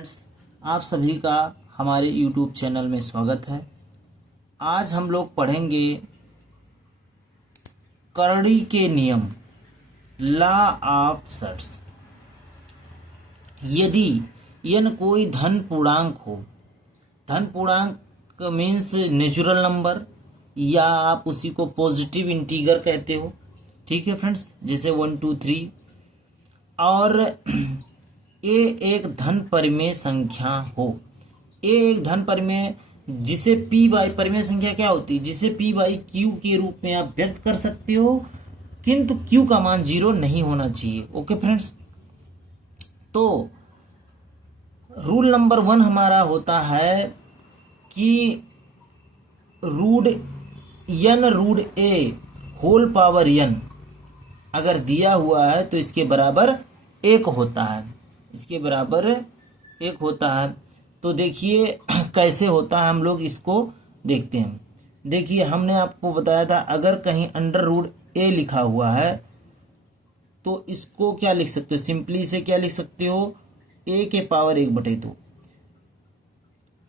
Friends, आप सभी का हमारे YouTube चैनल में स्वागत है। आज हम लोग पढ़ेंगे करड़ी के नियम, लॉ ऑफ सर्ट्स। यदि n कोई धन पूर्णांक हो, धन पूर्णांक मीन्स नेचुरल नंबर, या आप उसी को पॉजिटिव इंटीगर कहते हो, ठीक है फ्रेंड्स, जैसे 1 2 3, और ए एक धन परिमेय संख्या हो। ए एक धन परिमेय, जिसे पी बाई परिमेय संख्या क्या होती है, जिसे पी बाई क्यू के रूप में आप व्यक्त कर सकते हो, किंतु क्यू का मान 0 नहीं होना चाहिए। ओके फ्रेंड्स, तो रूल नंबर 1 हमारा होता है कि रूट n रूट ए होल पावर n अगर दिया हुआ है तो इसके बराबर 1 होता है, इसके बराबर 1 होता है। तो देखिए कैसे होता है, हम लोग इसको देखते हैं। देखिए हमने आपको बताया था, अगर कहीं अंडर रूट ए लिखा हुआ है तो इसको क्या लिख सकते हो, सिंपली से क्या लिख सकते हो, ए के पावर 1/2।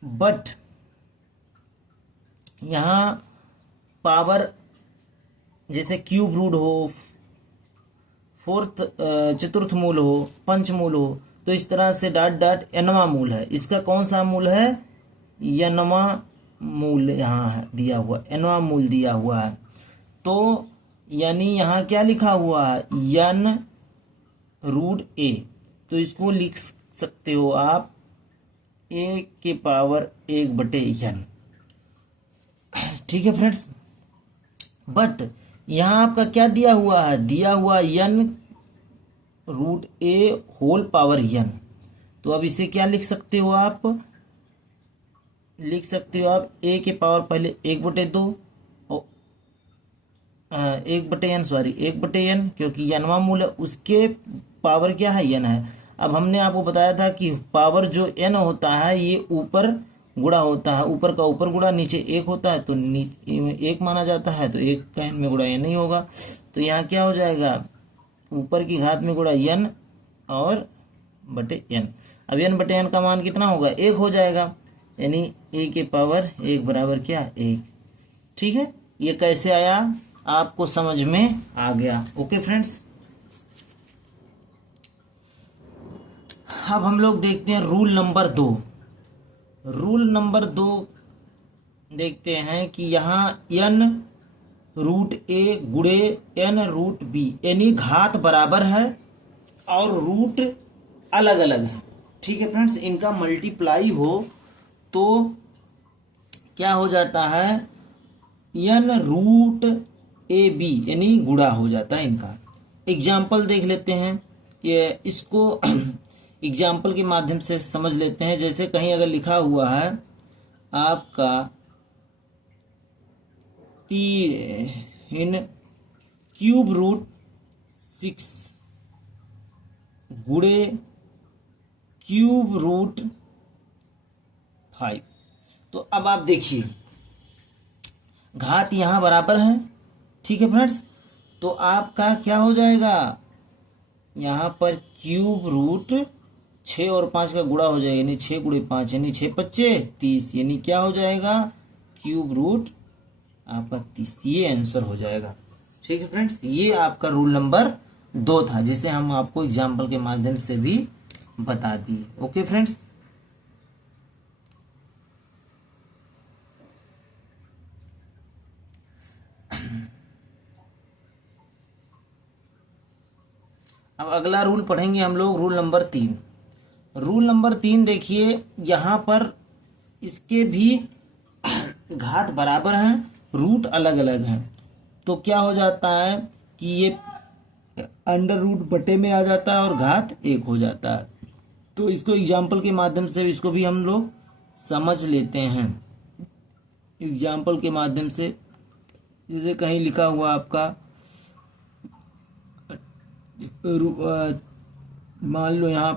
बट यहाँ पावर जैसे क्यूब रूट हो, चतुर्थ मूल हो, पंचमूल हो, तो इस तरह से डॉट डॉट nवां मूल है। इसका कौन सा मूल है, nवां मूल यहाँ है दिया हुआ, nवां मूल दिया हुआ है। तो यानी यहाँ क्या लिखा हुआ है, n रूट ए, तो इसको लिख सकते हो आप a के पावर 1/n, ठीक है फ्रेंड्स। बट यहाँ आपका क्या दिया हुआ है, दिया हुआ n रूट ए होल पावर n। तो अब इसे क्या लिख सकते हो आप, लिख सकते हो आप a के पावर पहले 1/2 और 1/n, क्योंकि nवां मूल है, उसके पावर क्या है, n है। अब हमने आपको बताया था कि पावर जो n होता है ये ऊपर गुणा होता है, ऊपर का ऊपर गुणा, नीचे 1 होता है तो नीचे 1 माना जाता है, तो 1 का n में गुणा n नहीं होगा। तो यहाँ क्या हो जाएगा, ऊपर की घात में गुणा n और बटे n। अब n/n का मान कितना होगा, 1 हो जाएगा, यानी a के पावर 1 बराबर क्या, 1। ठीक है, ये कैसे आया आपको समझ में आ गया। ओके फ्रेंड्स, अब हम लोग देखते हैं रूल नंबर 2। रूल नंबर 2 देखते हैं कि यहाँ n रूट ए गुणे n रूट बी, यानी घात बराबर है और रूट अलग अलग है, ठीक है फ्रेंड्स। इनका मल्टीप्लाई हो तो क्या हो जाता है, n रूट ए बी, यानी गुणा हो जाता है इनका। एग्जाम्पल देख लेते हैं, ये इसको एग्जाम्पल के माध्यम से समझ लेते हैं। जैसे कहीं अगर लिखा हुआ है आपका 3 क्यूब रूट 6 गुणे क्यूब रूट 5, तो अब आप देखिए घात यहां बराबर है, ठीक है फ्रेंड्स। तो आपका क्या हो जाएगा, यहां पर क्यूब रूट 6 और 5 का गुणा हो जाएगा, यानी 6 गुणे 5 यानी 6 5 30, यानी क्या हो जाएगा, क्यूब रूट आपका 30। ये आंसर हो जाएगा, ठीक है फ्रेंड्स। ये आपका रूल नंबर 2 था, जिसे हम आपको एग्जाम्पल के माध्यम से भी बता दिए। ओके फ्रेंड्स, अब अगला रूल पढ़ेंगे हम लोग, रूल नंबर 3। रूल नंबर 3 देखिए, यहां पर इसके भी घात बराबर हैं, रूट अलग अलग हैं, तो क्या हो जाता है कि ये अंडर रूट बटे में आ जाता है और घात 1 हो जाता है। तो इसको एग्जाम्पल के माध्यम से इसको भी हम लोग समझ लेते हैं। एग्जाम्पल के माध्यम से जैसे कहीं लिखा हुआ आपका मान लो यहाँ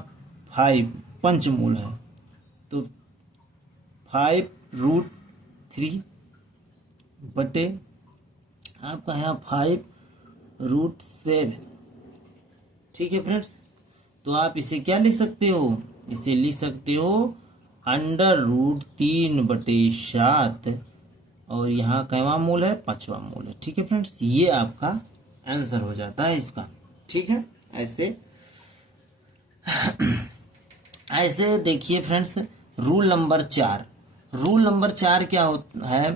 5 पंचमूल है, तो 5 रूट 3 बटे आपका यहाँ 5 रूट 7, ठीक है फ्रेंड्स। तो आप इसे क्या लिख सकते हो, इसे लिख सकते हो √3/7 और यहाँ कैवा मूल है, 5वां मूल है। ठीक है फ्रेंड्स, ये आपका आंसर हो जाता है इसका। ठीक है, ऐसे ऐसे देखिए friends, rule number 4। Rule number 4 क्या होता है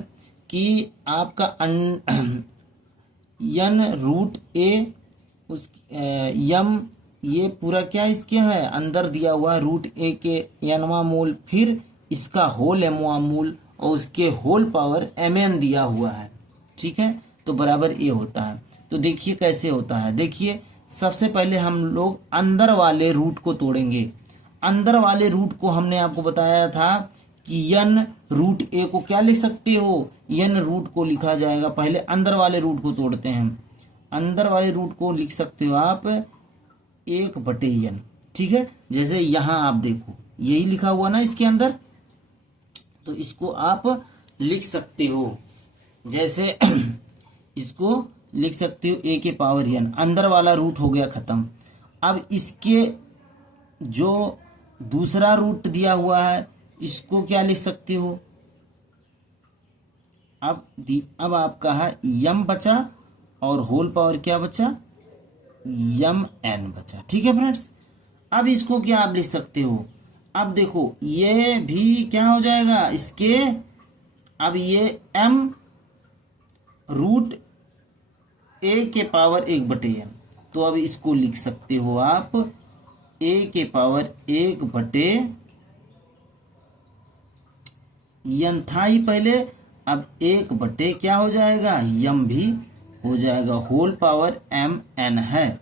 कि आपका n√a उस यम, ये पूरा क्या इसके है अंदर दिया हुआ है √a के nवां मूल, फिर इसका होल mवां मूल और उसके होल पावर mn दिया हुआ है। ठीक है, तो बराबर ये होता है। तो देखिए कैसे होता है। देखिए सबसे पहले हम लोग अंदर वाले रूट को तोड़ेंगे। अंदर वाले रूट को हमने आपको बताया था कि n√a को क्या लिख सकते हो, n रूट को लिखा जाएगा। पहले अंदर वाले रूट को तोड़ते हैं। अंदर वाले रूट को लिख सकते हो आप 1/n। ठीक है, जैसे यहां आप देखो यही लिखा हुआ ना इसके अंदर, तो इसको आप लिख सकते हो। जैसे इसको लिख सकते हो a के पावर n, अंदर वाला रूट हो गया खत्म। अब इसके जो दूसरा रूट दिया हुआ है इसको क्या लिख सकते हो, अब आपका है m बचा और होल पावर क्या बचा, mn बचा। ठीक है फ्रेंड्स, अब इसको क्या आप लिख सकते हो, अब देखो ये भी क्या हो जाएगा इसके, अब ये m√a के पावर 1/n, तो अब इसको लिख सकते हो आप a के पावर 1/n था ही पहले, अब 1/ क्या हो जाएगा, m भी हो जाएगा, होल पावर mn है।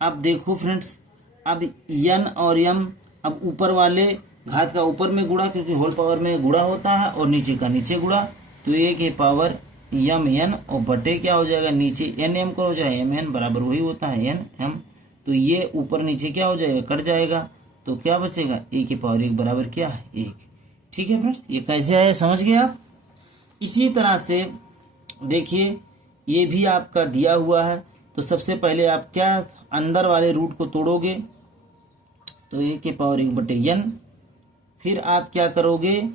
अब देखो फ्रेंड्स, अब n और m, अब ऊपर वाले घात का ऊपर में गुणा, क्योंकि होल पावर में गुणा होता है, और नीचे का नीचे गुणा, तो a के पावर mn और बटे क्या हो जाएगा नीचे nm का हो जाएगा, mn बराबर वही होता है nm, तो ये ऊपर नीचे क्या हो जाएगा कट जाएगा, तो क्या बचेगा a के पावर 1 बराबर क्या है 1। ठीक है फ्रेंड्स, ये कैसे आया समझ गए आप। इसी तरह से देखिए ये भी आपका दिया हुआ है, तो सबसे पहले आप क्या अंदर वाले रूट को तोड़ोगे, तो a के पावर 1/n, फिर आप क्या करोगे,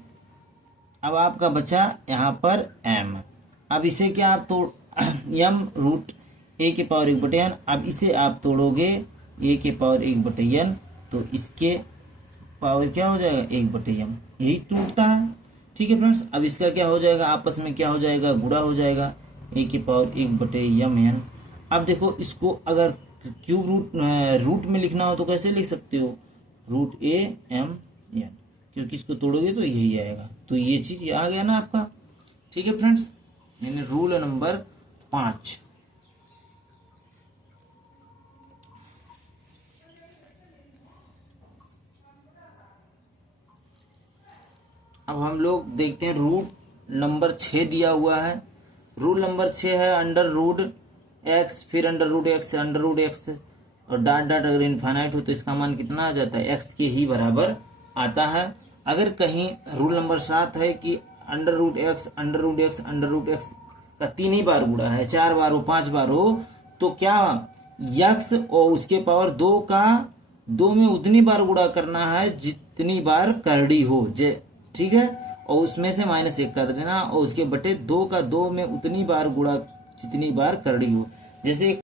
अब आपका बचा यहाँ पर m, अब इसे क्या आप तोड़ m√a के पावर 1/n, अब इसे आप तोड़ोगे a के पावर 1/n, तो इसके पावर क्या हो जाएगा 1/m, यही टूटता है। ठीक है फ्रेंड्स, अब इसका क्या हो जाएगा, आपस में क्या हो जाएगा गुणा हो जाएगा, a के पावर 1/mn। अब देखो इसको अगर क्यूब रूट में लिखना हो तो कैसे लिख सकते हो, √a(m)n, क्योंकि इसको तोड़ोगे तो यही आएगा, तो ये चीज आ गया ना आपका। ठीक है फ्रेंड्स, यानी रूल नंबर 5। अब हम लोग देखते हैं रूल नंबर 6 दिया हुआ है। रूल नंबर 6 है अंडर√x, फिर अंडर√x, अंडर√x और डॉट डॉट, अगर इनफाइनाइट हो तो इसका मान कितना आ जाता है x के ही बराबर आता है। अगर कहीं रूल नंबर 7 है कि अंडर√x, अंडर√x, अंडर√x का 3 ही बार गुणा है, 4 बार हो 5 बार हो, तो क्या x और उसके पावर 2 का 2 में उतनी बार गुणा करना है जितनी बार करड़ी हो, ठीक है, और उसमें से -1 कर देना, और उसके बटे 2 का 2 में उतनी बार गुणा जितनी बार करड़ी हो। जैसे